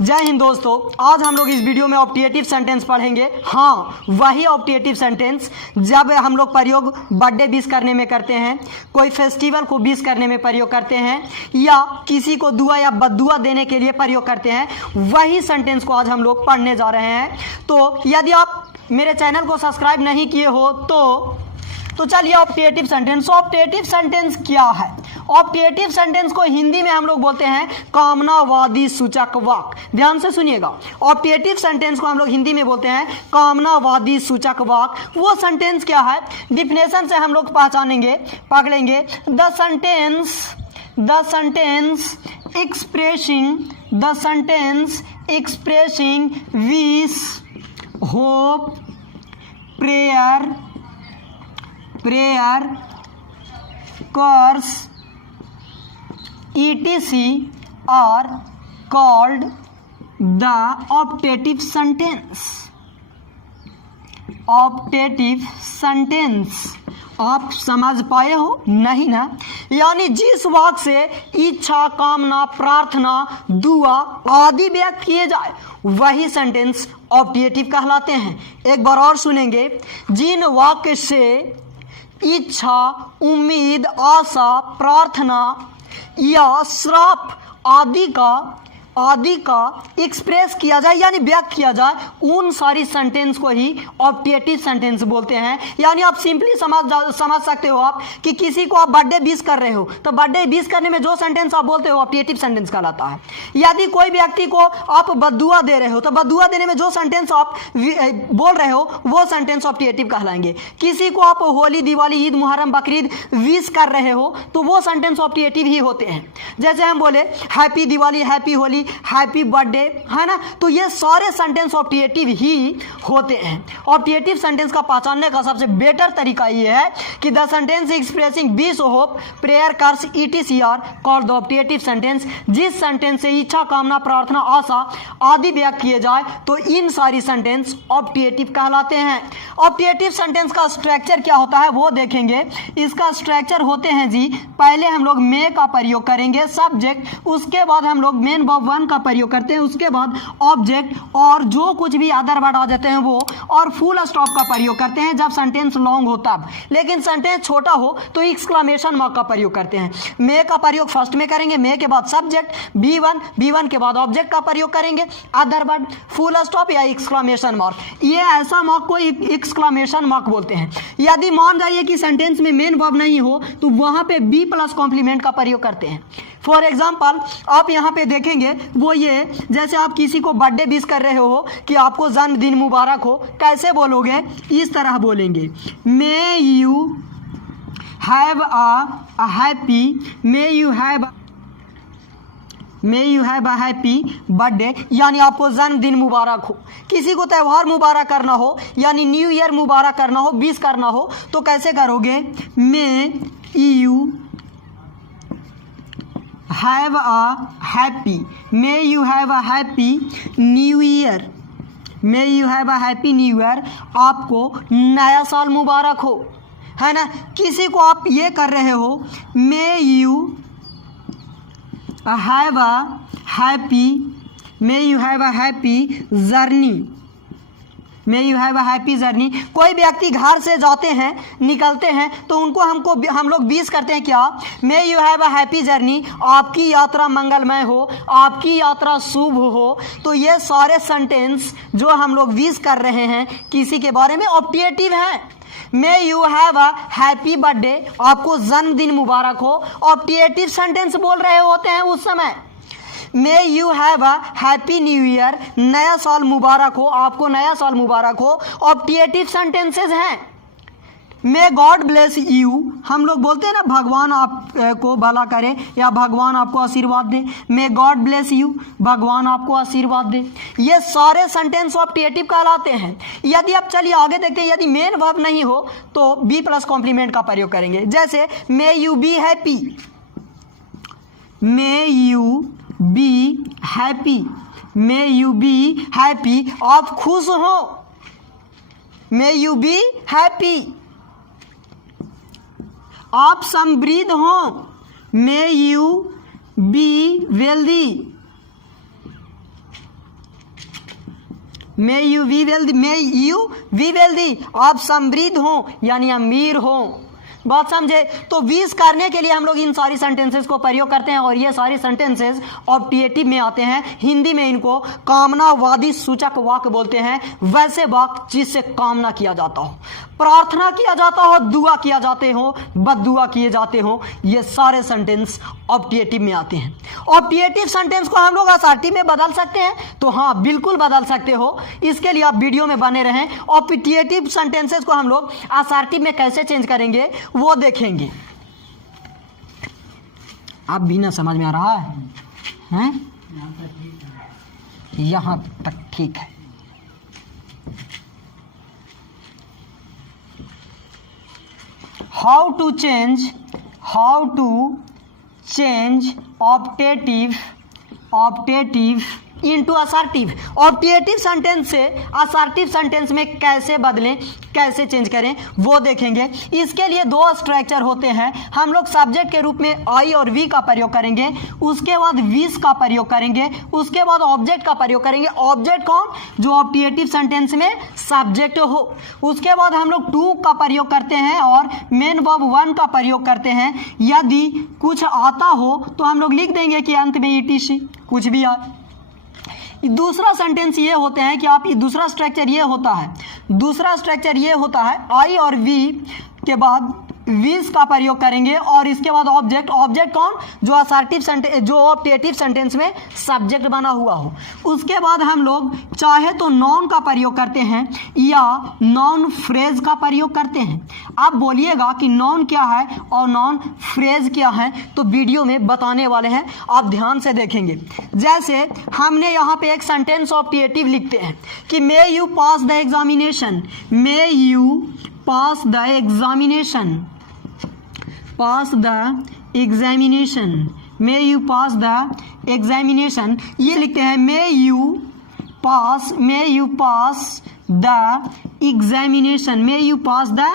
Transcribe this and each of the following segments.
जय हिंद दोस्तों, आज हम लोग इस वीडियो में ऑप्टेटिव सेंटेंस पढ़ेंगे। हाँ, वही ऑप्टेटिव सेंटेंस जब हम लोग प्रयोग बर्थडे विश करने में करते हैं, कोई फेस्टिवल को विश करने में प्रयोग करते हैं, या किसी को दुआ या बद्दुआ देने के लिए प्रयोग करते हैं, वही सेंटेंस को आज हम लोग पढ़ने जा रहे हैं। तो यदि आप मेरे चैनल को सब्सक्राइब नहीं किए हो तो चलिए ऑप्टेटिव सेंटेंस। ऑप्टेटिव सेंटेंस क्या है? ऑप्टेटिव सेंटेंस को हिंदी में हम लोग बोलते हैं कामनावादी सूचक वाक्य। ध्यान से सुनिएगा, ऑप्टेटिव सेंटेंस को हम लोग हिंदी में बोलते हैं कामनावादी सूचक वाक्य। वो सेंटेंस क्या है? डिफिनेशन से हम लोग पकड़ेंगे। The sentence expressing wish, hope, prayer, curse, etc. are called the optative sentence. Optative sentence आप समझ पाए हो? नहीं ना? यानी जिस वाक्य से इच्छा, कामना, प्रार्थना, दुआ आदि व्यक्त किए जाए वही सेंटेंस ऑप्टेटिव कहलाते हैं। एक बार और सुनेंगे। जिन वाक्य से इच्छा, उम्मीद, आशा, प्रार्थना या श्राप आदि का एक्सप्रेस किया जाए यानी व्यक्त किया जाए, उन सारी सेंटेंस को ही ऑप्टेटिव सेंटेंस बोलते हैं। यानी आप सिंपली समझ सकते हो आप कि किसी को आप बर्थडे विश कर रहे हो तो बर्थडे विश करने में जो सेंटेंस आप बोलते हो ऑप्टेटिव सेंटेंस कहलाता है। यदि कोई व्यक्ति को आप बद्दुआ दे रहे हो तो बद्दुआ देने में जो सेंटेंस आप बोल रहे हो वो सेंटेंस ऑप्टेटिव कहलाएंगे। किसी को आप होली, दिवाली, ईद, मुहर्रम, बकरीद विश कर रहे हो तो वो सेंटेंस ऑप्टेटिव ही होते हैं। जैसे हम बोले happy Diwali, happy Holi, happy birthday, है ना? तो ये सारे सेंटेंस ऑप्टेटिव ही होते हैं। ऑप्टेटिव सेंटेंस का पहचानने का सबसे बेटर तरीका ये है कि the sentence expressing wish, hope, prayer, curse, etc. Are called the optative sentence. जिस सेंटेंस से इच्छा, कामना, प्रार्थना, आशा आदि व्यक्त किए जाए तो इन सारी सेंटेंस ऑप्टेटिव कहलाते हैं। ऑप्टेटिव सेंटेंस का स्ट्रक्चर क्या होता है वो देखेंगे। इसका स्ट्रक्चर होते हैं जी, पहले हम लोग मे का प्रयोग करेंगे सब्जेक्ट, उसके बाद हम लोग मेन वर्ब वन का प्रयोग करते हैं, उसके बाद ऑब्जेक्ट और जो कुछ भी अदर वर्ड आ जाते हैं वो, और फुल स्टॉप का प्रयोग करते हैं जब सेंटेंस लॉन्ग हो तब। लेकिन सेंटेंस छोटा हो तो एक्सक्लेमेशन मार्क का प्रयोग करते हैं। मे का प्रयोग फर्स्ट में करेंगे, मे के बाद सब्जेक्ट बी1 के बाद ऑब्जेक्ट का प्रयोग करेंगे, अदर वर्ड, फुल स्टॉप या एक्सक्लेमेशन मार्क। ये ऐसा मार्क को एक्सक्लेमेशन मार्क बोलते हैं। यदि मान जाइए कि सेंटेंस में मेन वर्ब नहीं हो तो वहां पे बी प्लस कॉम्प्लीमेंट का प्रयोग करते हैं। फॉर एग्जाम्पल आप यहाँ पे देखेंगे वो ये, जैसे आप किसी को बर्थडे विश कर रहे हो कि आपको जन्मदिन मुबारक हो, कैसे बोलोगे? इस तरह बोलेंगे, may you have a happy birthday, यानी आपको जन्मदिन मुबारक हो। किसी को त्यौहार मुबारक करना हो यानी न्यू ईयर मुबारक करना हो, विश करना हो तो कैसे करोगे? May you have a happy new year, may you have a happy new year, आपको नया साल मुबारक हो, है ना? किसी को आप ये कर रहे हो, may you have a happy journey, कोई व्यक्ति घर से जाते हैं, निकलते हैं तो हम लोग विश करते हैं क्या? May you have a happy journey, आपकी यात्रा मंगलमय हो, आपकी यात्रा शुभ हो। तो ये सारे सेंटेंस जो हम लोग विश कर रहे हैं किसी के बारे में ऑप्टेटिव हैं। May you have a happy birthday, आपको जन्मदिन मुबारक हो, ऑप्टेटिव सेंटेंस बोल रहे होते हैं उस समय। May you have a happy new year, नया साल मुबारक हो, आपको नया साल मुबारक हो, ऑप्टेटिव सेंटेंसेस हैं। मे गॉड ब्लेस यू, हम लोग बोलते हैं ना भगवान आपको भला करे या भगवान आपको आशीर्वाद दे। मे गॉड ब्लेस यू, भगवान आपको आशीर्वाद दे। ये सारे सेंटेंस ऑप्टेटिव कहलाते हैं। यदि आप चलिए आगे देखते हैं, यदि मेन वर्ब नहीं हो तो बी प्लस कॉम्प्लीमेंट का प्रयोग करेंगे। जैसे मे you B happy, may you be happy, आप खुश हो, मे यू बी हैप्पी। आप समृद्ध हो, may you be wealthy. May you be wealthy, आप समृद्ध हो यानी अमीर हो। बात समझे? तो विश करने के लिए हम लोग इन सारी सेंटेंसेस को प्रयोग करते हैं और ये सारी सेंटेंसेस ऑब्जेक्टिव में आते हैं। हिंदी में इनको कामनावादी सूचक वाक्य बोलते हैं, वैसे वाक्य जिससे कामना किया जाता हो, प्रार्थना किया जाता हो, दुआ किया जाते हो, बद्दुआ किए जाते हो, ये सारे सेंटेंस ऑब्जेक्टिव में आते हैं। ऑब्जेक्टिव सेंटेंस को हम लोग असर्टिव में बदल सकते हैं, तो हाँ बिल्कुल बदल सकते हो। इसके लिए आप वीडियो में बने रहें। ऑब्जेक्टिव सेंटेंसेस को हम लोग असर्टिव में कैसे चेंज करेंगे वो देखेंगे। आप भी ना समझ में आ रहा है? यहाँ तक ठीक है। How to change objective into assertive. Objective sentence से असर्टिव सेंटेंस में कैसे बदलें, कैसे चेंज करें वो देखेंगे। इसके लिए दो स्ट्रक्चर होते हैं। हम लोग सब्जेक्ट के रूप में आई और वी का प्रयोग करेंगे, उसके बाद विश का प्रयोग करेंगे, उसके बाद ऑब्जेक्ट का प्रयोग करेंगे। ऑब्जेक्ट कौन? जो ऑब्जेक्टिव सेंटेंस में सब्जेक्ट हो। उसके बाद हम लोग टू का प्रयोग करते हैं और मेन वर्ब वन का प्रयोग करते हैं। यदि कुछ आता हो तो हम लोग लिख देंगे कि अंत में ईटीसी कुछ भी आए। दूसरा सेंटेंस ये होते हैं कि आप दूसरा स्ट्रक्चर ये होता है आई और वी के बाद विश का प्रयोग करेंगे और इसके बाद ऑब्जेक्ट कौन? जो असर्टिव सेंटेंस, जो ऑब्जेक्टिव सेंटेंस में सब्जेक्ट बना हुआ हो। उसके बाद हम लोग चाहे तो नाउन का प्रयोग करते हैं या नाउन फ्रेज का प्रयोग करते हैं। आप बोलिएगा कि नाउन क्या है और नाउन फ्रेज क्या है, तो वीडियो में बताने वाले हैं, आप ध्यान से देखेंगे। जैसे हमने यहाँ पे एक सेंटेंस ऑब्जेक्टिव लिखते हैं कि मे you pass the examination, may you pass the examination, pass the examination, may you pass the examination. ये लिखते हैं मे you pass the examination, may you pass the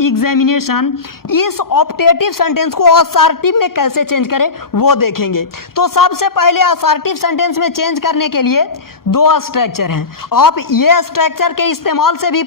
examination. इस ऑब्जेक्टिव सेंटेंस को असर्टिव में कैसे चेंज करें वो देखेंगे। तो सबसे पहले असर्टिव सेंटेंस में चेंज करने के लिए दो स्ट्रक्चर हैं। आप ये स्ट्रक्चर के इस्तेमाल से भी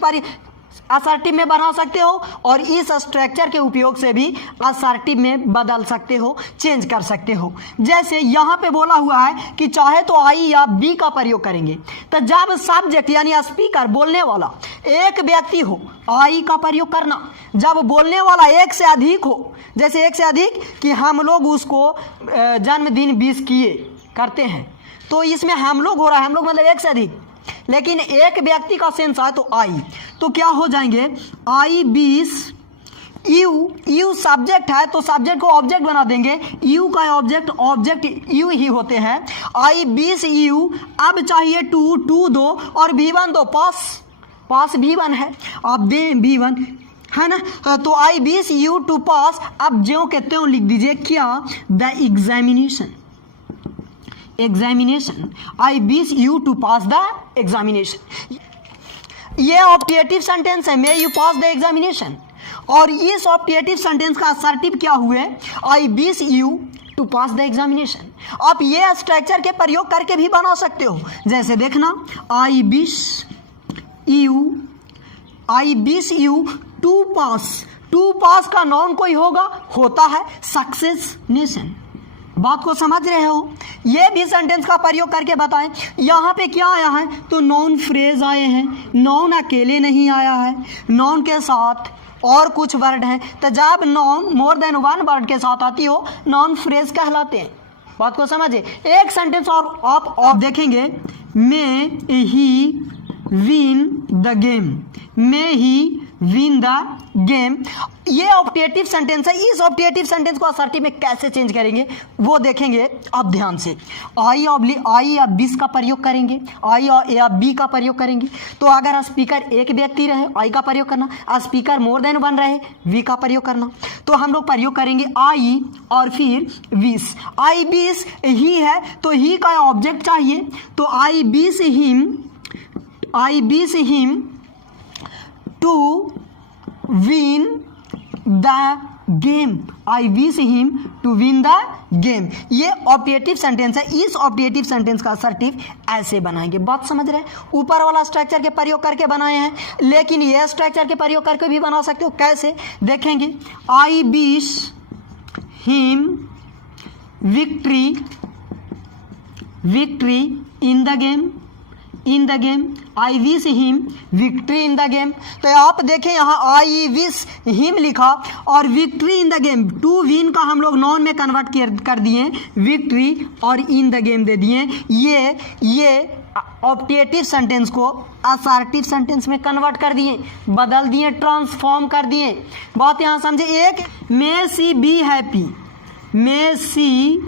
असर्टिव में बना सकते हो और इस स्ट्रक्चर के उपयोग से भी असर्टिव में बदल सकते हो, चेंज कर सकते हो। जैसे यहाँ पे बोला हुआ है कि चाहे तो आई या बी का प्रयोग करेंगे, तो जब सब्जेक्ट यानी स्पीकर बोलने वाला एक व्यक्ति हो, आई का प्रयोग करना। जब बोलने वाला एक से अधिक हो, जैसे एक से अधिक कि हम लोग उसको जन्मदिन विश किए करते हैं, तो इसमें हम लोग हो रहा है, हम लोग मतलब एक से अधिक, लेकिन एक व्यक्ति का सेंस है तो आई, तो क्या हो जाएंगे? आई बीस, यू सब्जेक्ट है तो सब्जेक्ट को ऑब्जेक्ट बना देंगे। यू का ऑब्जेक्ट यू ही होते हैं। आई बीस यू, अब चाहिए टू दो और V1 दो, पास V1 है, आप दें V1 है ना। तो आई बीस यू टू पास, अब ज्यों के त्यों लिख दीजिए क्या? The examination, I bless you to pass the examination. ये ऑब्जेक्टिव सेंटेंस है, may you pass the examination. और इस ऑब्जेक्टिव सेंटेंस का असर्टिव क्या हुए? I bless you to pass the examination. आप ये स्ट्रक्चर के प्रयोग करके भी बना सकते हो। जैसे देखना, आई बीस यू टू पास का नाउन कोई होता है सक्सेस नेशन। बात को समझ रहे हो? ये भी सेंटेंस का प्रयोग करके बताएं। यहाँ पे क्या आया है? तो नाउन फ्रेज आए हैं, नाउन अकेले नहीं आया है, नाउन के साथ और कुछ वर्ड हैं। तो जब noun more than one word के साथ आती हो, नाउन फ्रेज कहलाते हैं। बात को समझिए। एक सेंटेंस और आप देखेंगे, may he win the game, may he win the game. ये ऑब्जेक्टिव सेंटेंस है। इस ऑब्जेक्टिव सेंटेंस को असर्टिव में कैसे चेंज करेंगे वो देखेंगे आप ध्यान से। आई या बीस का प्रयोग करेंगे, आई या बी का प्रयोग करेंगे। तो अगर स्पीकर एक व्यक्ति रहे, आई का प्रयोग करना, स्पीकर मोर देन वन रहे, वी का प्रयोग करना। तो हम लोग प्रयोग करेंगे आई और फिर बीस। आई बीस ही है तो ही का ऑब्जेक्ट चाहिए, तो I bless him to win the game, I wish him to win the game. ये ऑब्जेक्टिव सेंटेंस है। इस ऑब्जेक्टिव सेंटेंस का असर्टिव ऐसे बनाएंगे। बात समझ रहे हैं? ऊपर वाला स्ट्रक्चर के प्रयोग करके बनाए हैं, लेकिन ये स्ट्रक्चर के प्रयोग करके भी बना सकते हो। कैसे देखेंगे? I wish him victory in the game, I wish him victory in the game. तो आप देखें यहाँ आई विश हिम लिखा और victory in the game, to win का हम लोग नॉन में कन्वर्ट कर दिए, विक्ट्री और इन द गेम दे दिए। ये ऑब्जेक्टिव सेंटेंस को असर्टिव सेंटेंस में कन्वर्ट कर दिए, बदल दिए, ट्रांसफॉर्म कर दिए। बात यहाँ समझे। एक, may she be happy, may she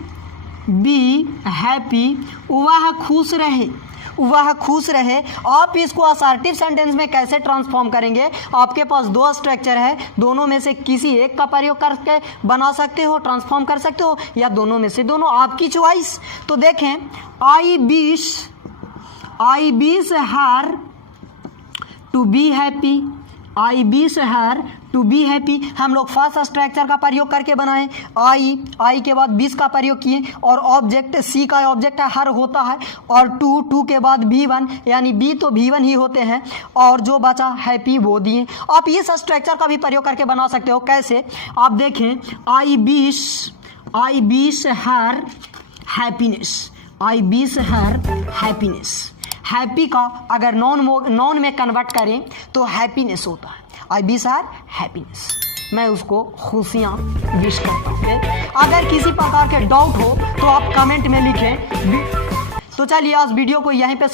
be happy, वह खुश रहे, वह खुश रहे। आप इसको असर्टिव सेंटेंस में कैसे ट्रांसफॉर्म करेंगे? आपके पास दो स्ट्रक्चर है, दोनों में से किसी एक का प्रयोग करके बना सकते हो, ट्रांसफॉर्म कर सकते हो, या दोनों में से दोनों, आपकी चॉइस। तो देखें, I wish her to be happy, I wish her to be happy. हम लोग फर्स्ट स्ट्रक्चर का प्रयोग करके बनाए, आई के बाद विश का प्रयोग किए, और ऑब्जेक्ट सी का ऑब्जेक्ट हर होता है, और टू के बाद V1, यानी बी तो V1 ही होते हैं, और जो बचा हैप्पी वो दिए। आप इस स्ट्रक्चर का भी प्रयोग करके बना सकते हो। कैसे? आप देखें, I wish her happiness, I wish her happiness. Happy का अगर नॉन में कन्वर्ट करें तो हैप्पीनेस होता है। आई विश हर हैप्पीनेस, मैं उसको खुशियाँ विश करता हूँ। अगर किसी प्रकार के डाउट हो तो आप कमेंट में लिखें। तो चलिए आज वीडियो को यहीं पे